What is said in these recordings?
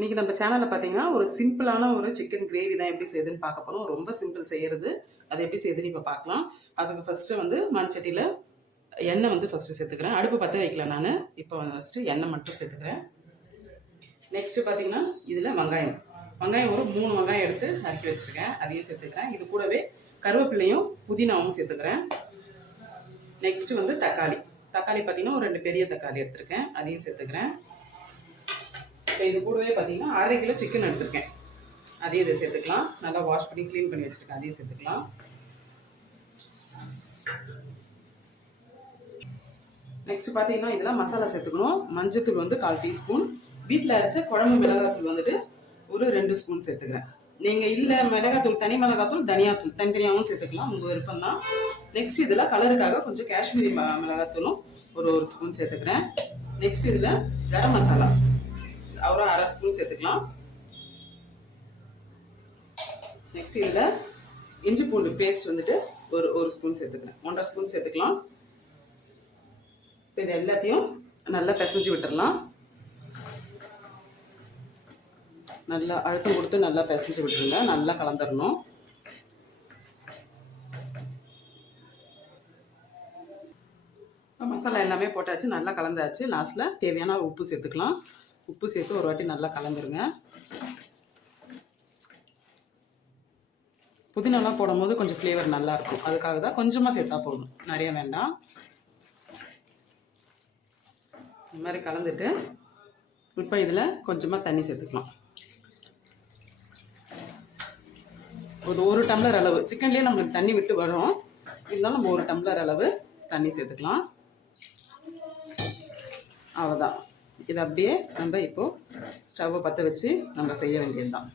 இன்னைக்கு நம்ம சேனலில் பார்த்தீங்கன்னா ஒரு சிம்பிளான ஒரு சிக்கன் கிரேவி தான் எப்படி செய்யுதுன்னு பார்க்க போகிறோம் ரொம்ப சிம்பிள் செய்யறது. அது எப்படி செய்யுதுன்னு இப்போ பார்க்கலாம். அதுக்கு ஃபஸ்ட்டு வந்து மண்சட்டியில் எண்ணெய் வந்து ஃபஸ்ட்டு சேர்த்துக்கிறேன். அடுப்பு பற்ற வைக்கல நான். இப்போ ஃபஸ்ட்டு எண்ணெய் மட்டும் சேர்த்துக்கிறேன். நெக்ஸ்ட்டு பார்த்தீங்கன்னா இதில் வெங்காயம். வெங்காயம் ஒரு மூணு வெங்காயம் எடுத்து நறுக்கி வச்சுருக்கேன். அதையும் சேர்த்துக்கிறேன். இது கூடவே கருவேப்பிலையும் புதினாவும் சேர்த்துக்கிறேன். நெக்ஸ்ட்டு வந்து தக்காளி. தக்காளி பார்த்தீங்கன்னா ஒரு ரெண்டு பெரிய தக்காளி எடுத்திருக்கேன். அதையும் சேர்த்துக்கிறேன். இப்போ இது கூடவே பார்த்தீங்கன்னா அரை கிலோ சிக்கன் எடுத்திருக்கேன். அதையும் இதை சேர்த்துக்கலாம். நல்லா வாஷ் பண்ணி க்ளீன் பண்ணி வச்சுருக்கேன். அதையும் சேர்த்துக்கலாம். நெக்ஸ்ட் பார்த்தீங்கன்னா இதெல்லாம் மசாலா சேர்த்துக்கணும். மஞ்சத்தூள் வந்து கால் டீஸ்பூன். வீட்டில் அரைச்ச குழம்பு மிளகாத்தூள் வந்துட்டு ஒரு ரெண்டு ஸ்பூன் சேர்த்துக்கிறேன். நீங்கள் இல்லை மிளகாத்தூள் தனி மிளகாத்தூள் தனியாத்தூள் தனித்தனியாகவும் சேர்த்துக்கலாம். உங்கள் விருப்பம் தான். நெக்ஸ்ட் இதில் கலருக்காக கொஞ்சம் காஷ்மீரி மிளகாத்தூளும் ஒரு ஒரு ஸ்பூன் சேர்த்துக்கிறேன். நெக்ஸ்ட் இதில் கரம் மசாலா. அவரும் அரை ஸ்பூன் சேர்த்துக்கலாம். நெக்ஸ்ட் இதில் இஞ்சி பூண்டு பேஸ்ட் வந்துட்டு ஒரு ஒரு ஸ்பூன் சேர்த்துக்கிறேன் ஒன்றரை ஸ்பூன் சேர்த்துக்கலாம். இப்போ இது எல்லாத்தையும் நல்லா பிசைஞ்சு விட்டுடலாம் நல்லா அழுத்தம் கொடுத்து நல்லா பிசைஞ்சு விட்டுருங்க. நல்லா கலந்துடணும் மசாலா எல்லாமே போட்டாச்சு. நல்லா கலந்தாச்சு. லாஸ்ட்டில் தேவையான உப்பு சேர்த்துக்கலாம். உப்பு சேர்த்து ஒரு வாட்டி நல்லா கலந்துருங்க. புதினாலாம் போடும்போது கொஞ்சம் ஃப்ளேவர் நல்லாயிருக்கும் அதுக்காக தான் கொஞ்சமாக சேர்த்தா போதும். நிறைய வேண்டாம். இந்த மாதிரி கலந்துட்டு இப்போ இதில் கொஞ்சமாக தண்ணி சேர்த்துக்கலாம். ஒரு ஒரு டம்ளர் அளவு. சிக்கன்லேயே நம்மளுக்கு தண்ணி விட்டு வரும். இருந்தாலும் நம்ம ஒரு டம்ளர் அளவு தண்ணி சேர்த்துக்கலாம். அவ்வளோதான் இது அப்படியே நம்ம இப்போது ஸ்டவ்வை பற்ற வச்சு நம்ம செய்ய வேண்டியது தான்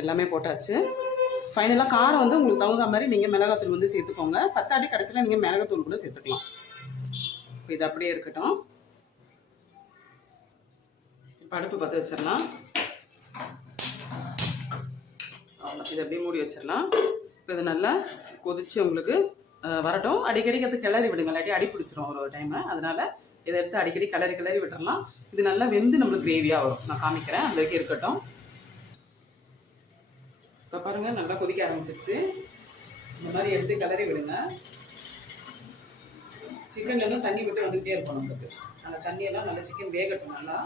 எல்லாமே போட்டாச்சு. ஃபைனலாக காரம் வந்து உங்களுக்கு தகுந்த மாதிரி நீங்கள் மிளகாத்தூள் வந்து சேர்த்துக்கோங்க. பத்தாட்டி கடைசியில் நீங்கள் மிளகாத்தூள் கூட சேர்த்துக்கலாம். இப்போ இது அப்படியே இருக்கட்டும். இப்போ அடுப்பு பற்ற வச்சிடலாம். அவ்வளோ இது அப்படியே மூடி வச்சிடலாம். இப்போ இது நல்லா கொதிச்சு உங்களுக்கு வரட்டும். அடிக்கடிக்கிறது அது கிளறி விடுங்க இல்லாட்டி அடி பிடிச்சிரும் ஒரு டைமு அதனால் இதை எடுத்து அடிக்கடி கிளறி கிளறி விட்டுறலாம் இது நல்லா வெந்து நம்மளுக்கு கிரேவியாக வரும். நான் காமிக்கிறேன். அந்த வரைக்கும் இருக்கட்டும். இப்போ பாருங்க நல்லா கொதிக்க ஆரம்பிச்சிருச்சு. இந்த மாதிரி எடுத்து கிளறி விடுங்க. சிக்கன்ல தண்ணி விட்டு வந்துகிட்டே இருக்கும் நம்மளுக்கு. அந்த தண்ணியெல்லாம் நல்லா சிக்கன் வேகட்டும் நல்லா.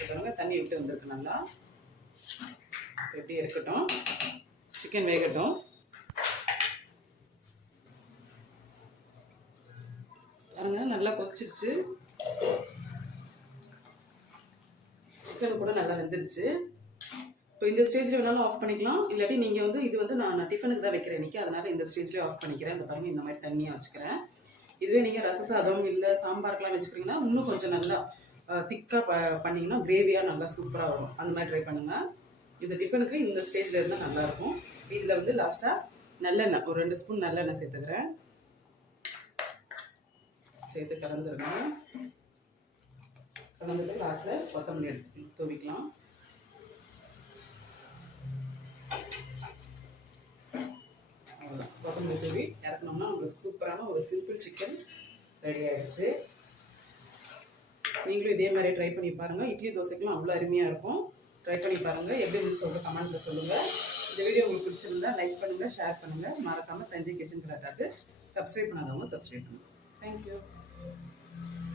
பாருங்கள் தண்ணி விட்டு வந்திருக்கு நல்லா. எப்படி இருக்கட்டும். சிக்கன் வேகட்டும். நல்லா கொதிச்சிருச்சு. சிக்கன் கூட நல்லா வெந்துருச்சு. இப்போ இந்த ஸ்டேஜில் வேணாலும் ஆஃப் பண்ணிக்கலாம். இல்லாட்டி நீங்கள் வந்து இது வந்து நான் டிஃபனுக்கு தான் வைக்கிறேன் இன்னைக்கு. அதனால் இந்த ஸ்டேஜ்லேயே ஆஃப் பண்ணிக்கிறேன். இந்த பாருங்க இந்த மாதிரி தண்ணியாக வச்சுக்கிறேன். இதுவே நீங்கள் ரச சாதம் இல்லை சாம்பாருக்கெலாம் வச்சுக்கிறீங்கன்னா இன்னும் கொஞ்சம் நல்லா திக்காக ப பண்ணிங்கன்னா கிரேவியாக நல்லா சூப்பராக வரும். அந்த மாதிரி ட்ரை பண்ணுங்கள் இந்த டிஃபனுக்கு இந்த ஸ்டேஜில் இருந்தால் நல்லாயிருக்கும் இதில் வந்து லாஸ்ட்டாக நல்லெண்ணெய் ஒரு ரெண்டு ஸ்பூன் நல்லெண்ணெய் சேர்த்துக்கிறேன். சேர்த்து கலந்துருக்கணும். கலந்துட்டு லாஸ்ட்டில் கொத்தமல்லி எடுத்து தூவிக்கலாம். கொத்தமல்லி தூவி இறக்கணும்னா உங்களுக்கு சூப்பரான ஒரு சிம்பிள் சிக்கன் ரெடி ஆயிடுச்சு. நீங்களும் இதே மாதிரி ட்ரை பண்ணி பாருங்கள் இட்லி தோசைக்கெலாம் அவ்வளோ அருமையாக இருக்கும். ட்ரை பண்ணி பாருங்கள் எப்படி உங்களுக்கு சொல்கிற கமெண்ட்டில் சொல்லுங்கள் இந்த வீடியோ உங்களுக்கு பிடிச்சிருந்தா லைக் பண்ணுங்கள் ஷேர் பண்ணுங்கள் மறக்காமல் தஞ்சை கிச்சன் கலாட்டாக்கு சப்ஸ்கிரைப் பண்ணாதவங்க சப்ஸ்கிரைப் பண்ணுங்கள் தேங்க்யூ うん。